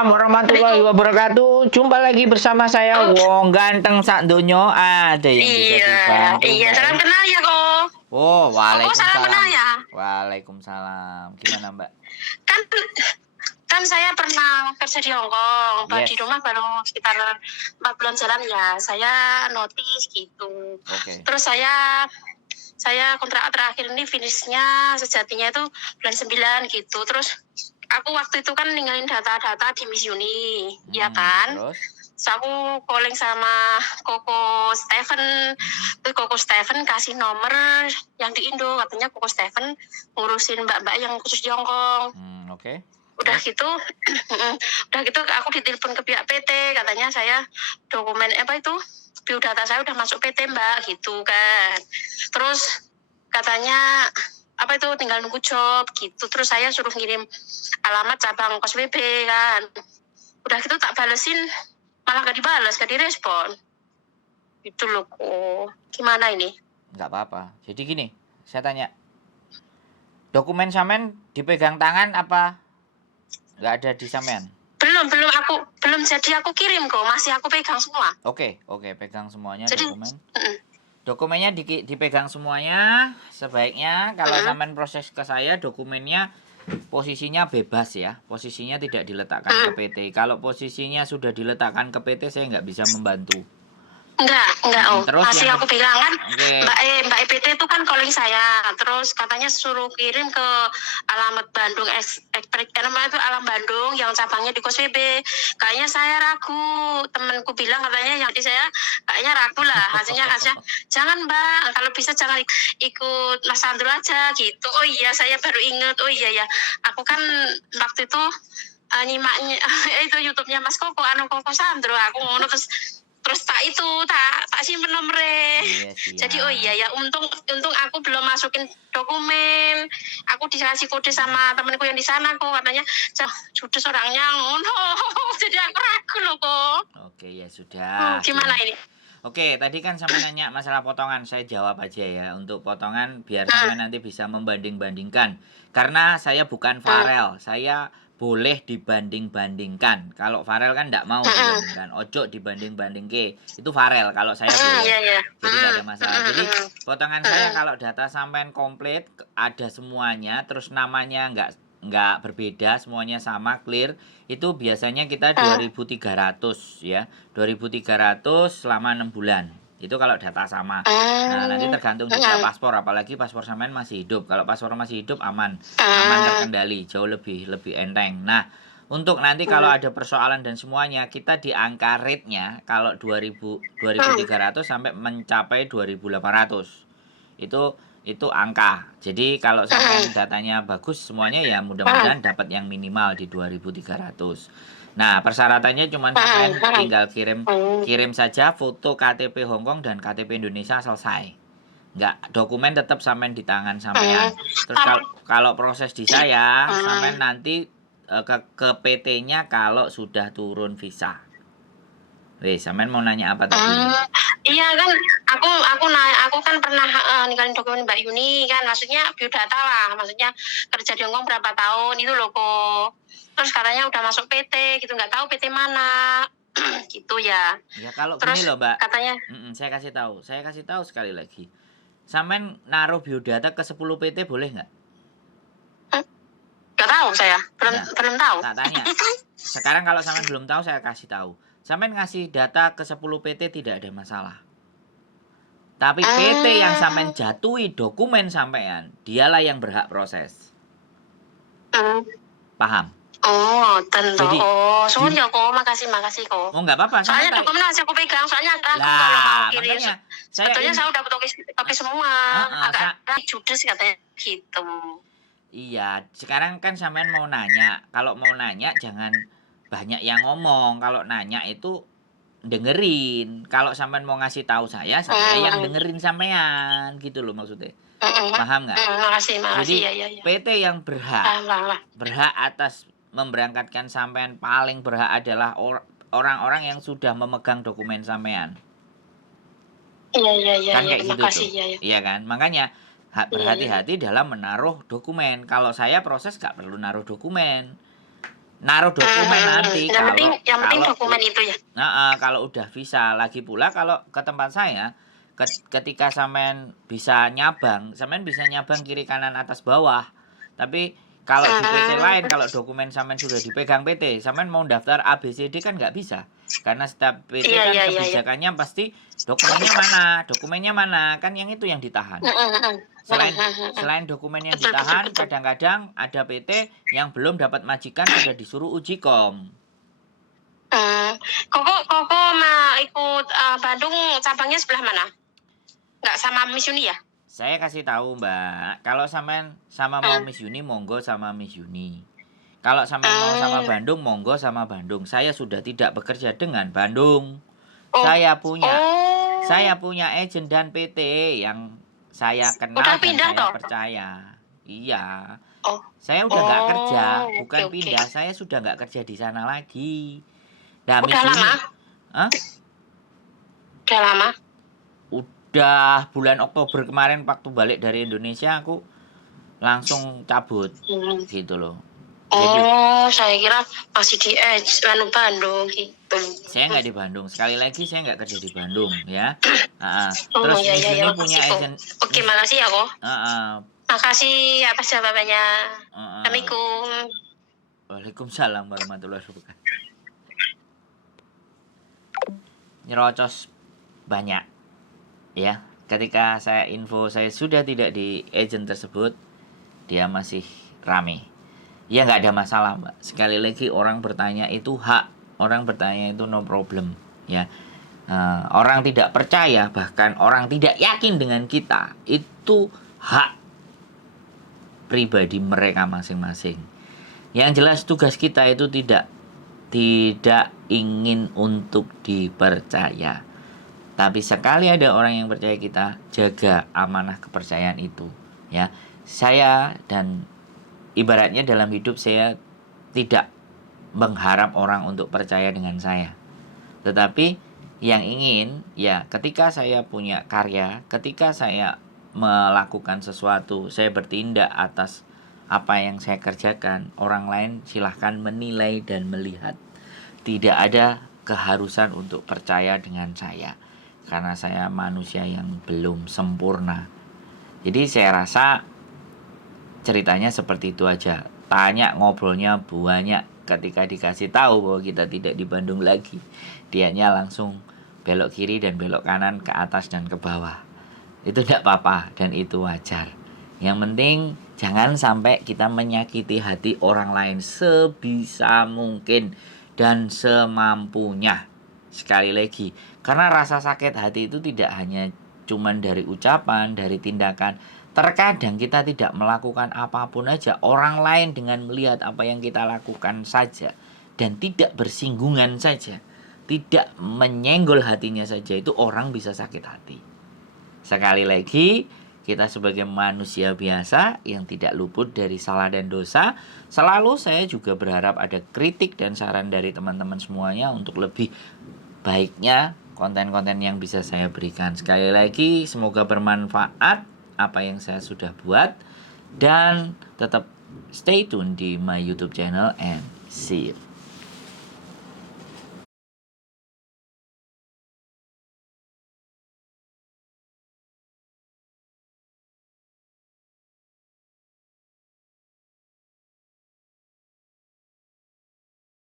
Waalaikumsalam warahmatullahi wabarakatuh. Jumpa lagi bersama saya Oh, Wong ganteng sak donyo. Ada yang bisa iya, dibantu, iya. Mbak? Salam kenal ya, kok. Oh, Kok salam waalaikumsalam. kenal ya? Waalaikumsalam. Gimana, Mbak? Kan kan saya pernah kerja di Hong Kong. Di Yes. rumah baru sekitar 4 bulan jalan ya. Saya notice gitu. Oke. Terus saya kontrak terakhir ini finishnya sejatinya itu bulan 9 gitu. Terus aku waktu itu kan ninggalin data-data di Miss Uni, ya kan? Terus? So, aku calling sama Koko Steven. Terus Koko Steven kasih nomor yang di Indo. Katanya Koko Steven ngurusin mbak-mbak yang khusus di Hong Kong. Oke. Udah gitu, udah gitu aku ditelepon ke pihak PT. Katanya saya dokumen biodata saya udah masuk PT mbak gitu kan. Terus katanya tinggal nunggu job gitu. Terus saya suruh ngirim alamat cabang kos BB kan. Udah gitu tak balesin, malah gak dibalas, gak direspon. Itu loh kok. Gimana ini? Nggak apa-apa. Jadi gini, saya tanya. Dokumen sampean dipegang tangan apa nggak ada di sampean? Belum jadi aku kirim kok, masih aku pegang semua. Oke, pegang semuanya Jadi, dokumen. Dokumennya dipegang semuanya. Sebaiknya kalau sampean proses ke saya, dokumennya posisinya bebas ya. Posisinya tidak diletakkan ke PT. Kalau posisinya sudah diletakkan ke PT, saya nggak bisa membantu. Enggak om. Terus Masih aku pegang kan. Oke. Mbak EPT itu kan calling saya. Terus katanya suruh kirim ke alamat Bandung itu Alam Bandung yang cabangnya di Kos BB. Kayaknya saya ragu. Temenku bilang katanya yang di saya kayaknya ragu lah. Hasilnya jangan mbak, kalau bisa jangan ikut Mas Sandro aja gitu. Oh iya, saya baru inget. Oh iya ya, aku kan waktu itu nyimaknya itu YouTube-nya Mas Koko Koko Sandro. Aku ngono terus tak simpen nomornya. Jadi oh iya ya, untung aku belum masukin dokumen. Aku dikasih kode sama temenku yang di sana kok, katanya judes orangnya ngono. Jadi aku ragu loh kok. Oke, ya sudah. Gimana ini? Oke, tadi kan sama nanya masalah potongan, saya jawab aja ya. Untuk potongan biar sampai nanti bisa membanding-bandingkan. Karena saya bukan Farel, saya boleh dibanding-bandingkan. Kalau Farel kan enggak mau dibandingkan. Ojo dibanding-bandingke. Itu Farel, kalau saya boleh. Jadi enggak ada masalah. Jadi potongan saya kalau data sampean komplit, ada semuanya, terus namanya enggak berbeda, semuanya sama, clear. Itu biasanya kita 2.300 ya. 2.300 selama 6 bulan. Itu kalau data sama. Nah, nanti tergantung juga paspor, apalagi paspor sampean masih hidup. Kalau paspor masih hidup aman terkendali, jauh lebih enteng. Nah, untuk nanti kalau ada persoalan dan semuanya, kita di angka rate-nya kalau 2.300 sampai mencapai 2.800. Itu angka. Jadi kalau sampean datanya bagus semuanya ya mudah-mudahan dapat yang minimal di 2.300. Nah, persyaratannya cuma sampean tinggal kirim saja foto KTP Hong Kong dan KTP Indonesia, selesai. Enggak, dokumen tetap sampean di tangan sampean. Terus kalau proses di saya, sampean nanti ke PT-nya kalau sudah turun visa. Wes, sampean mau nanya apa tadi? Iya kan, aku kan pernah ninggalin dokumen Mbak Yuni kan, maksudnya biodata lah, maksudnya kerja di Hong Kong berapa tahun itu loh kok. Terus katanya udah masuk PT gitu, nggak tahu PT mana. Gitu ya. Ya kalau terus, gini loh Mbak, katanya saya kasih tahu sekali lagi. Sampean naruh biodata ke 10 PT boleh nggak? Nggak tahu saya, belum tahu. Tak tanya. Sekarang kalau sampean belum tahu, saya kasih tahu. Sampean ngasih data ke 10 PT tidak ada masalah. Tapi PT yang sampean jatuhi dokumen sampean, dialah yang berhak proses. Paham? Oh, tentu. Jadi, suwun ya kok, makasih kok. Oh, nggak apa-apa. Soalnya dokumen masih aku pegang, soalnya aku kalau mau kirim. Sebetulnya saya udah toki semua. Agak judes katanya gitu. Iya, sekarang kan sampean mau nanya. Kalau mau nanya jangan banyak yang ngomong. Kalau nanya itu dengerin. Kalau sampean mau ngasih tahu saya yang dengerin sampean, gitu loh maksudnya. Paham nggak? Makasih. Jadi ya. PT yang berhak atas memberangkatkan sampean, paling berhak adalah orang-orang yang sudah memegang dokumen sampean. Iya. Kan kayak gitu makasih, tuh. Iya. Iya kan? Makanya berhati-hati dalam menaruh dokumen. Kalau saya proses nggak perlu naruh dokumen. naruh dokumen nanti yang penting kalau dokumen itu ya. kalau udah visa. Lagi pula kalau ke tempat saya, ketika sampean bisa nyabang kiri kanan atas bawah. Tapi kalau di PT lain, kalau dokumen sampean sudah dipegang PT, sampean mau daftar ABCD kan nggak bisa. Karena setiap PT kan kebijakannya pasti dokumennya mana, kan yang itu yang ditahan. Selain dokumen yang ditahan, kadang-kadang ada PT yang belum dapat majikan sudah disuruh uji kom. Koko mau ikut Bandung cabangnya sebelah mana? Nggak sama Miss Uni ya? Saya kasih tahu Mbak, kalau sampean sama mau Miss Uni, monggo sama Miss Uni. Kalau sampean mau sama Bandung, monggo sama Bandung. Saya sudah tidak bekerja dengan Bandung. Saya punya agen dan PT yang saya kenal dan saya percaya. Iya. Saya udah nggak kerja, bukan pindah. Saya sudah nggak kerja di sana lagi. Nah, udah lama? Udah lama? Udah bulan Oktober kemarin waktu balik dari Indonesia aku langsung cabut gitu loh. Jadi, saya kira masih di Bandung gitu. Saya nggak di Bandung. Sekali lagi saya nggak kerja di Bandung ya. Terus ini punya agent. Oke, makasih ya kok. Makasih atas jawabannya. Assalamualaikum. Waalaikumsalam warahmatullahi wabarakatuh. Nyerocos banyak ya. Ketika saya sudah tidak di agent tersebut, dia masih rame. Ya nggak ada masalah Mbak. Sekali lagi orang bertanya itu hak. Orang bertanya itu no problem ya. Orang tidak percaya, bahkan orang tidak yakin dengan kita, itu hak pribadi mereka masing-masing. Yang jelas tugas kita itu tidak ingin untuk dipercaya. Tapi sekali ada orang yang percaya kita, jaga amanah kepercayaan itu ya. Saya dan ibaratnya dalam hidup saya tidak mengharap orang untuk percaya dengan saya. Tetapi yang ingin ya ketika saya punya karya, ketika saya melakukan sesuatu, saya bertindak atas apa yang saya kerjakan, orang lain silahkan menilai dan melihat. Tidak ada keharusan untuk percaya dengan saya, karena saya manusia yang belum sempurna. Jadi saya rasa ceritanya seperti itu aja. Tanya, ngobrolnya banyak. Ketika dikasih tahu bahwa kita tidak di Bandung lagi, dianya langsung belok kiri dan belok kanan, ke atas dan ke bawah. Itu tidak apa-apa dan itu wajar. Yang penting jangan sampai kita menyakiti hati orang lain sebisa mungkin dan semampunya. Sekali lagi, karena rasa sakit hati itu tidak hanya cuman dari ucapan, dari tindakan. Terkadang kita tidak melakukan apapun aja, orang lain dengan melihat apa yang kita lakukan saja dan tidak bersinggungan saja, tidak menyenggol hatinya saja, itu orang bisa sakit hati. Sekali lagi, kita sebagai manusia biasa yang tidak luput dari salah dan dosa, selalu saya juga berharap ada kritik dan saran dari teman-teman semuanya untuk lebih baiknya konten-konten yang bisa saya berikan. Sekali lagi, semoga bermanfaat apa yang saya sudah buat, dan tetap stay tune di my YouTube channel and see you.